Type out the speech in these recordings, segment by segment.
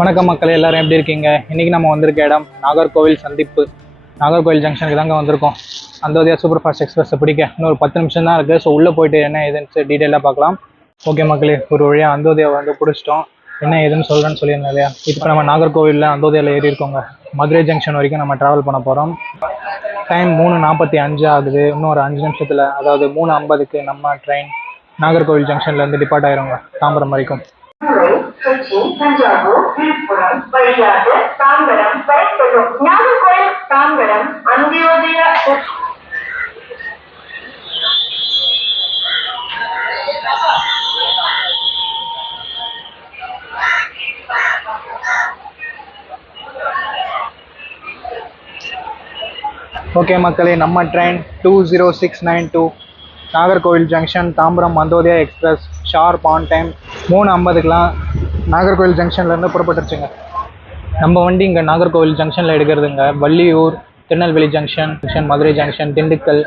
வணக்கம் மக்களே, எல்லாரும் எப்படி இருக்கீங்க? இன்றைக்கி நம்ம வந்திருக்க இடம் நாகர்கோவில் சந்திப்பு. நாகர்கோவில் ஜங்ஷனுக்கு தாங்க வந்திருக்கோம். அந்தோதயா சூப்பர் ஃபாஸ்ட் எக்ஸ்பிரஸை பிடிக்க இன்னும் ஒரு 10 நிமிஷம் தான் இருக்குது. ஸோ உள்ளே போயிட்டு என்ன ஏதுன்னு டீட்டெயிலாக பார்க்கலாம். ஓகே மக்களே, ஒரு வழியாக அந்தோதயா வந்து பிடிச்சிட்டோம். என்ன ஏதுன்னு சொல்கிறேன்னு சொல்லியிருந்தேன் இல்லையா? இப்போ நம்ம நாகர்கோவிலில் அந்தோதயாவில் ஏறி இருக்கோங்க. மதுரை ஜங்ஷன் வரைக்கும் நம்ம ட்ராவல் பண்ண போகிறோம். டைம் 3:45 ஆகுது. இன்னும் ஒரு 5 நிமிஷத்தில், அதாவது 3:50க்கு நம்ம ட்ரெயின் நாகர்கோவில் ஜங்ஷன்லேருந்து டிபார்ட் ஆயிருங்க தாம்பரம் வரைக்கும். கொச்சின், தஞ்சாவூர், விழுப்புரம் வழியாக தாம்பரம் வரை செல்லும் நாகர்கோவில் தாம்பரம் அந்தியோதயா. ஓகே மக்களே, நம்ம train 20692 Nagercoil junction Tambaram Antyodaya express sharp on time 3:50க்குலாம் நாகர்கோவில் ஜங்ஷன்லேருந்து புறப்பட்டுருச்சுங்க. நம்ம வண்டி இங்கே நாகர்கோவில் ஜங்ஷனில் எடுக்கிறதுங்க. வள்ளியூர், திருநெல்வேலி ஜங்ஷன், மதுரை ஜங்ஷன், திண்டுக்கல்,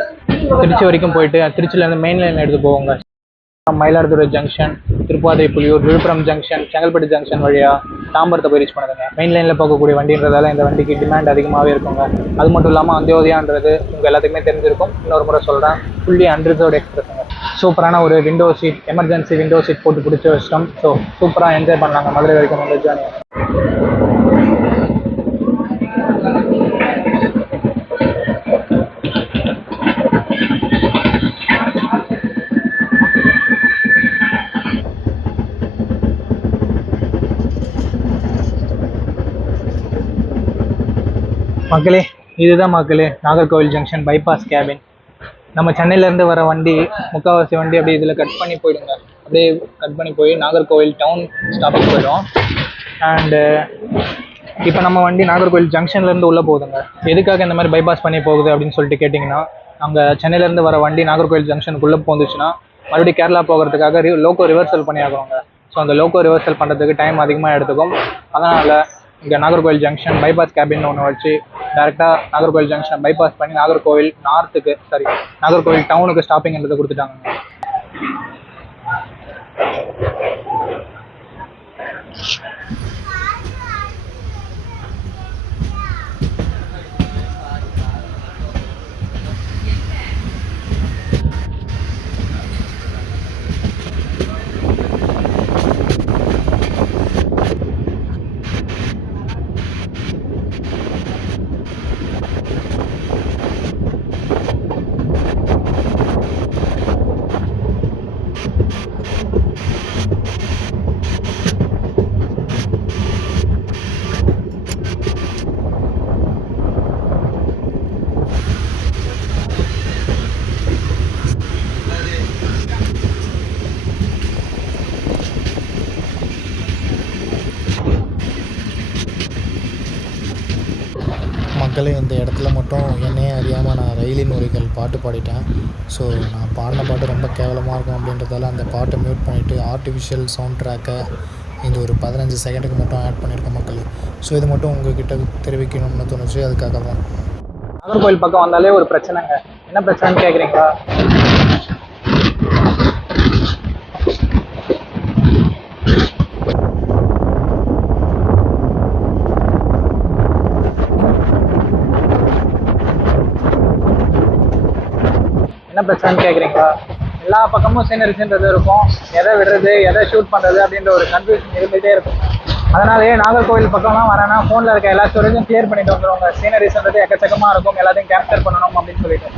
திருச்சி வரைக்கும் போயிட்டு திருச்சியிலேருந்து மெயின் லைன் எடுத்து போவோங்க. Mayiladuthurai junction, Tiruppathai Puliyur, Villupuram junction, Chengalpattu junction வழியாக தாம்பரத்தை போய் ரீச் பண்ணுதுங்க. மெயின் லைனில் போகக்கூடிய வண்டின்றதால இந்த வண்டிக்கு டிமாண்ட் அதிகமாகவே இருக்குங்க. அது மட்டும் இல்லாமல் அந்தியோதயான்றது உங்கள் எல்லாத்துக்குமே தெரிஞ்சிருக்கும். இன்னொரு முறை சொல்கிறேன், ஃபுல்லி அன்ரிசர்வ்டு எக்ஸ்பிரஸுங்க. சூப்பரான ஒரு window seat, emergency window seat போட்டு பிடிச்சி வச்சிட்டோம். ஸோ சூப்பராக என்ஜாய் பண்ணலாங்க மதுரை வரைக்கும் வந்து ஜேர்னி. மக்களே, இதுதான் மக்களே நாகர்கோவில் ஜங்ஷன் பைபாஸ் கேபின். நம்ம சென்னையிலேருந்து வர வண்டி, முக்கால்வாசி வண்டி அப்படியே இதில் கட் பண்ணி போயிடுங்க. அப்படியே கட் பண்ணி போய் நாகர்கோவில் டவுன் ஸ்டாப்புக்கு போயிடும். அண்டு இப்போ நம்ம வண்டி நாகர்கோவில் ஜங்ஷன்லேருந்து உள்ளே போகுதுங்க. எதுக்காக இந்த மாதிரி பைபாஸ் பண்ணி போகுது அப்படின்னு சொல்லிட்டு கேட்டிங்கன்னா, அங்கே சென்னையிலேருந்து வர வண்டி நாகர்கோவில் ஜங்ஷனுக்குள்ளே போந்துச்சுன்னா மறுபடியும் கேரளா போகிறதுக்காக லோக்கோ ரிவர்சல் பண்ணி ஆகுவாங்க. ஸோ அந்த லோக்கோ ரிவர்சல் பண்ணுறதுக்கு டைம் அதிகமாக எடுத்துக்கும். அதனால் இங்கே நாகர்கோவில் ஜங்ஷன் பைபாஸ் கேபின் ஒன்று வச்சு டேரெக்டாக நாகர்கோவில் ஜங்ஷன் பைபாஸ் பண்ணி நாகர்கோவில் நாகர்கோவில் டவுனுக்கு ஸ்டாப்பிங்ன்றதை கொடுத்துட்டாங்க. மக்களே, இந்த இடத்துல மட்டும் என்னையே அறியாமல் நான் ரயிலின் உரைகள் பாட்டு பாடிட்டேன். ஸோ நான் பாடின பாட்டு ரொம்ப கேவலமாக இருக்கும் அப்படின்றதால அந்த பாட்டை மியூட் பண்ணிவிட்டு ஆர்டிஃபிஷியல் சவுண்ட் ட்ராக்கை இந்த ஒரு 15 செகண்டுக்கு மட்டும் ஆட் பண்ணியிருக்கேன் மக்களே. ஸோ இது மட்டும் உங்ககிட்ட தெரிவிக்கணும்னு தோணுச்சு, அதுக்காக தான். நாகர்கோவில் பக்கம் வந்தாலே ஒரு பிரச்சனைங்க. என்ன பிரச்சனைன்னு கேட்குறீங்களா? என்ன பிரச்சனைன்னு கேட்குறீங்களா? எல்லா பக்கமும் சீனரிஸ்ன்றது இருக்கும். எதை விடுறது, எதை ஷூட் பண்ணுறது அப்படின்ற ஒரு கன்ஃபியூஷன் இருந்துகிட்டே இருக்கும். அதனாலேயே நாகர்கோவில் பக்கம்லாம் வரேன்னா ஃபோனில் இருக்க எல்லா ஸ்டோரேஜும் கிளியர் பண்ணிட்டு வந்துடுவாங்க. சீனரிஸ்ன்றது எக்கச்சக்கமாக இருக்கும், எல்லாத்தையும் கேப்சர் பண்ணணும் அப்படின்னு சொல்லிட்டு.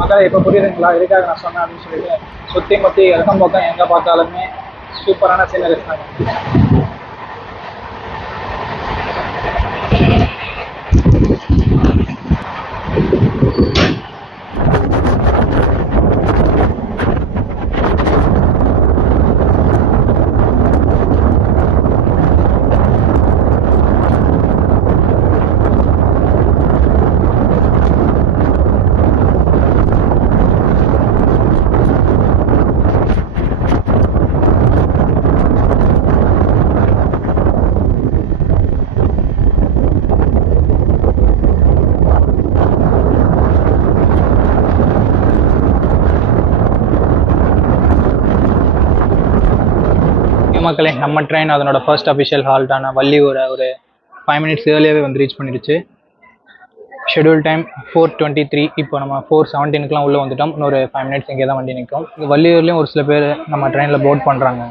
மக்களே இப்போ புரியுதுங்களா எதுக்காக நான் சொன்னேன் அப்படின்னு சொல்லிட்டு. சுற்றி முற்றி இறக்கம் பக்கம் எங்கே பார்த்தாலுமே சூப்பரான சீனரிஸ் தாங்க. மக்களே நம்ம ட்ரெயின் அதனோட ஃபர்ஸ்ட் அஃபிஷியல் ஹால்ட்டான வள்ளியூரை ஒரு 5 மினிட்ஸ் ஏர்லியாகவே வந்து ரீச் பண்ணிடுச்சு. Schedule time 4:23. இப்போ நம்ம 4:17க்குலாம் உள்ளே வந்துட்டோம். இன்னொரு 5 மினிட்ஸ் இங்கே தான் வண்டி நிற்கும். இங்கே வள்ளியூர்லேயும் ஒரு சில பேர் நம்ம ட்ரெயினில் போர்ட் பண்ணுறாங்க.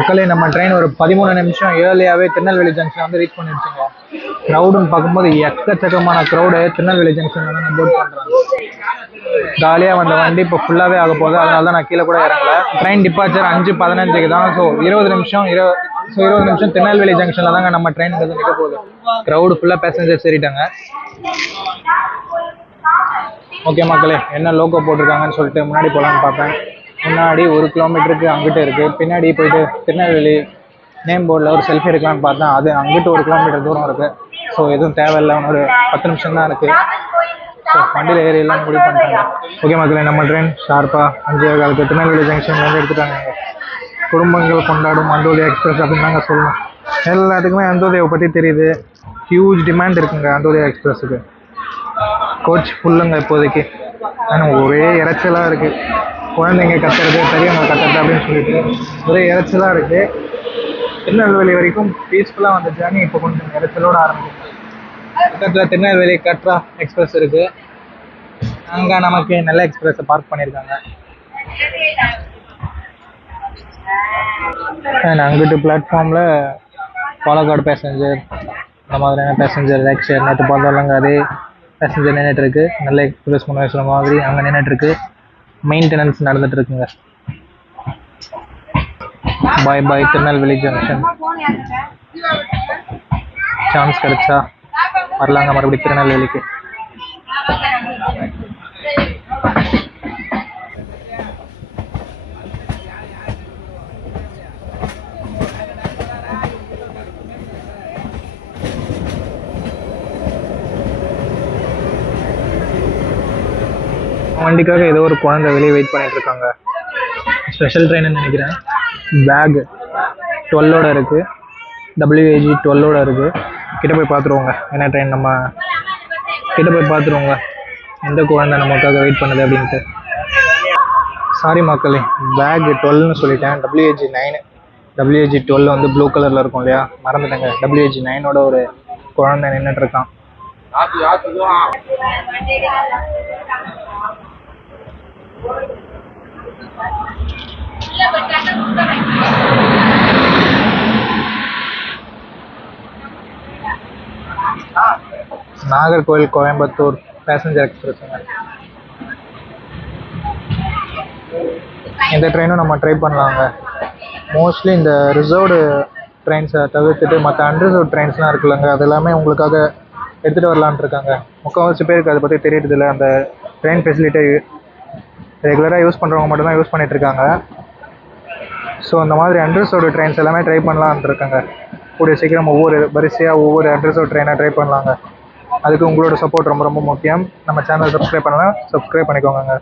மக்களே நம்ம ட்ரெயின் ஒரு 13 நிமிஷம் ஏர்லியாகவே திருநெல்வேலி ஜங்ஷன் வந்து ரீச் பண்ணிடுச்சுங்க. க்ரௌடுன்னு பார்க்கும்போது எக்கச்சக்கமான க்ரௌடு திருநெல்வேலி ஜங்ஷனில் தான் போட் பண்ணுறாங்க. காலியாக வந்த வண்டி இப்போ ஃபுல்லாகவே ஆக போகுது, அதனால தான் நான் கீழே கூட இறங்கல. ட்ரெயின் டிபார்ச்சர் 5:15 தான். ஸோ 20 நிமிஷம் திருநெல்வேலி ஜங்ஷனில் தாங்க நம்ம ட்ரெயின் நிற்க போகுது. க்ரௌடு ஃபுல்லாக பேசஞ்சர்ஸ் ஏறிட்டாங்க. ஓகே மக்களே, என்ன லோகோ போட்டிருக்காங்கன்னு சொல்லிட்டு முன்னாடி போகலான்னு பார்த்தேன். முன்னாடி 1 கிலோமீட்டருக்கு அங்கிட்டு இருக்குது. பின்னாடி போயிட்டு திருநெல்வேலி நேம் போர்டில் ஒரு செல்ஃபி எடுக்கலான்னு பார்த்தேன். அது அங்கிட்டு 1 கிலோமீட்டர் தூரம் இருக்குது. ஸோ எதுவும் தேவையில்லை, ஒரு 10 நிமிஷம் தான் இருக்குது. ஸோ வண்டியில் ஏறி எல்லாம் முடிவு பண்ணிட்டாங்க. ஓகே மக்களே, நம்ம ட்ரெயின் ஷார்ப்பாக 5:15 திருநெல்வேலி ஜங்ஷன்லேருந்து எடுத்துட்டாங்க. குடும்பங்கள் கொண்டாடும் அந்தோதயா எக்ஸ்பிரஸ் அப்படின்னு தாங்க சொல்லணும். எல்லாத்துக்குமே அந்தோதயாவை பற்றி தெரியுது. ஹியூஜ் டிமாண்ட் இருக்குங்க அந்தோதயா எக்ஸ்பிரஸுக்கு. கோச் ஃபுல்லுங்க இப்போதைக்கு. ஆனால் ஒரே இறைச்சலாக இருக்குது. குழந்தைங்க கத்துறது, பெரியவங்க கத்துறது அப்படின்னு சொல்லிட்டு ஒரே இறைச்சலாக இருக்குது. திருநெல்வேலி வரைக்கும் பீஸ்ஃபுல்லாக வந்த ஜேர்னி இப்போ கொஞ்சம் இறைச்சலோடு ஆரம்பிக்கும். பக்கத்தில் திருநெல்வேலி கட்ரா எக்ஸ்பிரஸ் இருக்குது. அங்கே நமக்கு நல்ல எக்ஸ்பிரஸை பார்க் பண்ணியிருக்காங்க. அங்கிட்டு பிளாட்ஃபார்மில் பாலக்காடு பேசஞ்சர், இந்த மாதிரியான பேசஞ்சர் ஷேர் நேற்று பார்த்தாலங்க அதே பேசஞ்சர் நின்றுட்டுருக்கு. நல்ல எக்ஸ்பிரஸ் முன்னேற்ற மாதிரி அங்கே நின்றுட்டுருக்கு. மெயின்டெனன்ஸ் நடந்துட்டு இருக்குங்க. பாய் பாய் திருநெல்வேலி ஜங்ஷன். சான்ஸ் கிடைச்சா வரலாங்க மறுபடியும் திருநெல்வேலிக்கு. வண்டிக்காக ஏதோ ஒரு குழந்தை வெளியே வெயிட் பண்ணிட்டு இருக்காங்க. ஸ்பெஷல் ட்ரெயின்னு நினைக்கிறேன். பேக் 12ஓட இருக்குது, WAG 12ஓட இருக்குது. கிட்ட போய் பார்த்துருவோங்க என்ன ட்ரெயின், நம்ம கிட்ட போய் பார்த்துருவோங்க எந்த குழந்தை நமக்காக வெயிட் பண்ணுது அப்படின்ட்டு. சாரி மக்களே, பேக் 12ன்னு சொல்லிட்டேன். WAG 9. WAG 12 வந்து ப்ளூ கலரில் இருக்கும் இல்லையா, மறந்துட்டேங்க. WAG 9ஓட ஒரு குழந்தை நின்றுட்டு இருக்கான். நாகர்கோவில் கோயம்புத்தூர் பேசஞ்சர் எக்ஸ்பிரஸுங்க. இந்த ட்ரெயினும் நம்ம ட்ரை பண்ணலாங்க. மோஸ்ட்லி இந்த ரிசர்வ்டு ட்ரெயின்ஸை தவிர்த்துட்டு மற்ற அன்ரிசர்வ் ட்ரெயின்ஸ்லாம் இருக்குல்லங்க, அது எல்லாமே உங்களுக்காக எடுத்துகிட்டு வரலான்ட்டு இருக்காங்க. முக்கால்வாசி பேருக்கு அதை பற்றி தெரியறதில்ல. அந்த ட்ரெயின் ஃபெசிலிட்டி ரெகுலராக யூஸ் பண்ணுறவங்க மட்டும்தான் யூஸ் பண்ணிகிட்ருக்காங்க. ஸோ அந்த மாதிரி அன்ரிசர்வ்டு ட்ரெயின்ஸ் எல்லாமே ட்ரை பண்ணலான்ட்டு இருக்காங்க. கூடிய சீக்கிரம் ஒவ்வொரு அன்ரிசர்வ் ட்ரெயினாக ட்ரை பண்ணலாங்க. அதுக்கு உங்களோட சப்போர்ட் ரொம்ப ரொம்ப முக்கியம். நம்ம சேனல் சப்ஸ்கிரைப் பண்ணலாம், சப்ஸ்கிரைப் பண்ணிக்கோங்க.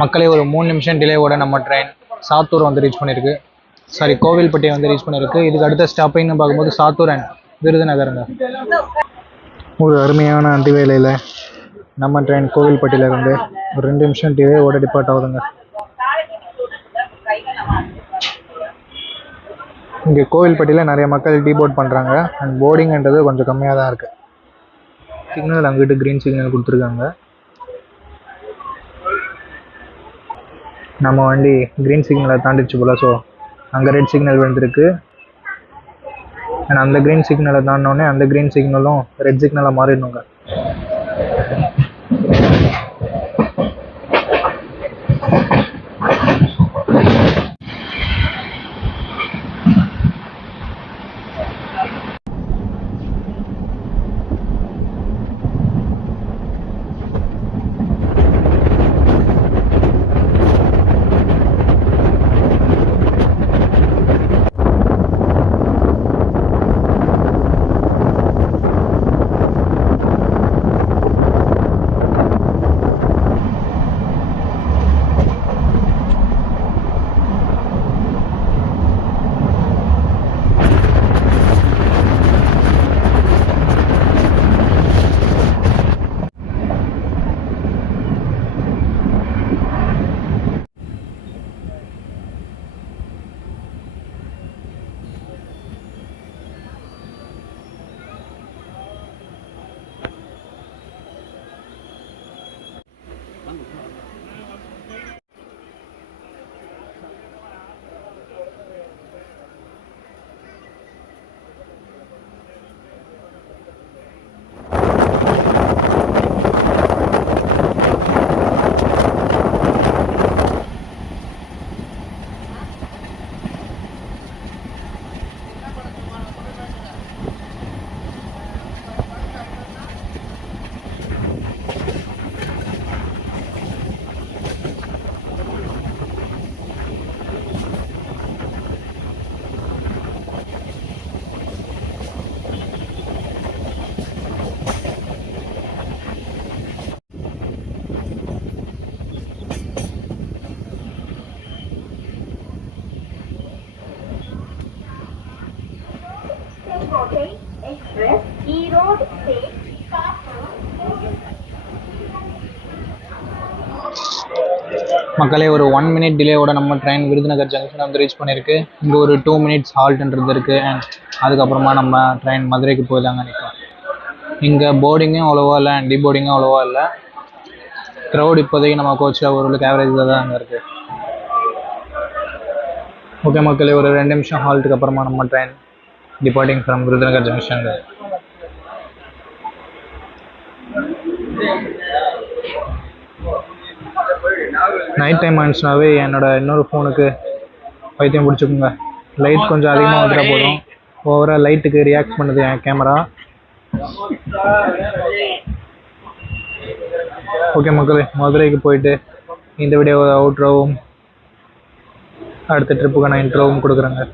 மக்களே ஒரு 3 நிமிஷம் டிலேவோட நம்ம ட்ரெயின் சாத்தூர் வந்து ரீச் பண்ணியிருக்கு. சாரி, கோவில்பட்டியை வந்து ரீச் பண்ணியிருக்கு. இதுக்கு அடுத்த ஸ்டாப்பிங்னு பார்க்கும்போது சாத்தூர் அண்ட் விருதுநகருங்க. ஒரு அருமையான அந்திவேளையில் நம்ம ட்ரெயின் கோவில்பட்டியிலேருந்து ஒரு 2 நிமிஷம் டிலேவோட டிபார்ட் ஆகுதுங்க. இங்கே கோவில்பட்டியில் நிறைய மக்கள் டீபோர்ட் பண்ணுறாங்க அண்ட் போர்டிங்ன்றது கொஞ்சம் கம்மியாக தான் இருக்குது. சிக்னல் அங்கிட்டு க்ரீன் சிக்னல் கொடுத்துருக்காங்க. நம்ம வண்டி க்ரீன் சிக்னலை தாண்டிச்சு போல். ஸோ அங்கே ரெட் சிக்னல் வந்துருக்கு. அண்ட் அந்த க்ரீன் சிக்னலை தாண்டினோடனே அந்த க்ரீன் சிக்னலும் ரெட் சிக்னலாக மாறிடணுங்க. மக்களே ஒரு 1 மினிட் டிலேவோட நம்ம ட்ரெயின் விருதுநகர் ஜங்ஷன் வந்து ரீச் பண்ணியிருக்கு. இங்கே ஒரு 2 மினிட்ஸ் ஹால்ட்ன்றது இருக்குது. அண்ட் அதுக்கப்புறமா நம்ம ட்ரெயின் மதுரைக்கு போய் தாங்க நிற்கும். இங்கே போர்டிங்கும் அவ்வளோவா இல்லை அண்ட் டிபோர்டிங்கும் அவ்வளோவா இல்லை. க்ரௌட் இப்போதைக்கு நம்ம கோச்சில் ஓரளவுக்கு ஆவரேஜில் தான் அங்கே இருக்குது. ஓகே மக்களே, ஒரு 2 நிமிஷம் ஹால்ட்டுக்கு அப்புறமா நம்ம train departing from Virudhunagar junction. Night time ஆனிச்சுனாவே என்னோட இன்னொரு ஃபோனுக்கு பைத்தியம் பிடிச்சிக்குங்க. லைட் கொஞ்சம் அதிகமாக வந்துட்டால் போதும், ஓவராக லைட்டுக்கு ரியாக்ட் பண்ணுது என் கேமரா. ஓகே மக்களே, மதுரைக்கு போயிட்டு இந்த வீடியோவை அவுட்ரோவும் அடுத்த ட்ரிப்புக்கான இன்ட்ரோவும் கொடுக்குறேங்க.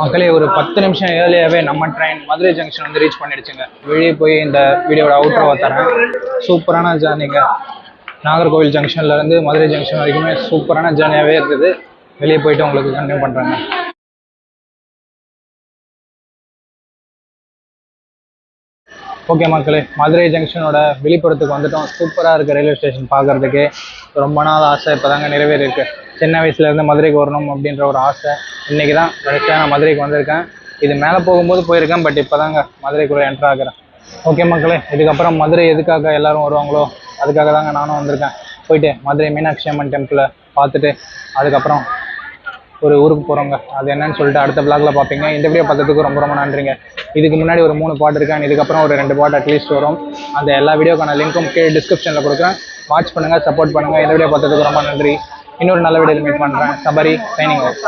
மக்களே ஒரு 10 நிமிஷம் ஏர்லியாகவே நம்ம ட்ரெயின் மதுரை ஜங்ஷன் வந்து ரீச் பண்ணிடுச்சுங்க. வெளியே போய் இந்த வீடியோட அவுட்ரோவை தரேன். சூப்பரான ஜேர்னிங்க. நாகர்கோவில் ஜங்ஷன்லேருந்து மதுரை ஜங்ஷன் வரைக்குமே சூப்பரான ஜேர்னியாகவே இருக்குது. வெளியே போயிட்டு உங்களுக்கு கண்டினியூ பண்ணுறேங்க. ஓகே மக்களே, மதுரை ஜங்ஷனோட வெளிப்புறத்துக்கு வந்துட்டோம். சூப்பராக இருக்குது ரயில்வே ஸ்டேஷன் பார்க்குறதுக்கு. ரொம்ப நாள் ஆசை இப்போ தாங்க நிறைவேறிருக்கு. சின்ன வயசுலேருந்து மதுரைக்கு வரணும் அப்படின்ற ஒரு ஆசை. இன்றைக்கி தான் கடைசியாக நான் மதுரைக்கு வந்திருக்கேன். இது மேலே போகும்போது போயிருக்கேன், பட் இப்போ தாங்க மதுரைக்குள்ளே என்ட்ரு ஆகிறேன். ஓகே மக்களே, இதுக்கப்புறம் மதுரை எதுக்காக எல்லோரும் வருவாங்களோ அதுக்காக தாங்க நானும் வந்திருக்கேன். போயிட்டு மதுரை மீனாட்சி அம்மன் டெம்பிளை பார்த்துட்டு அதுக்கப்புறம் ஒரு ஊருக்கு போகிறோங்க. அது என்னன்னு சொல்லிட்டு அடுத்த பிளாகில் பார்ப்பீங்க. இந்த வீடியோ பார்த்ததுக்கு ரொம்ப ரொம்ப நன்றிங்க. இதுக்கு முன்னாடி ஒரு 3 பாட்டு இருக்கேன். இதுக்கப்புறம் ஒரு 2 பாட்டு அட்லீஸ்ட் வரும். அந்த எல்லா வீடியோக்கான லிங்க்கும் கீழே டிஸ்கிரிப்ஷனில் கொடுக்குறேன். வாட்ச் பண்ணுங்கள், சப்போர்ட் பண்ணுங்கள். இந்த வீடியோ பார்த்ததுக்கு ரொம்ப நன்றி. இன்னொரு நல்ல வீடியோவில் மீட் பண்ணுறேன். Sabari signing off.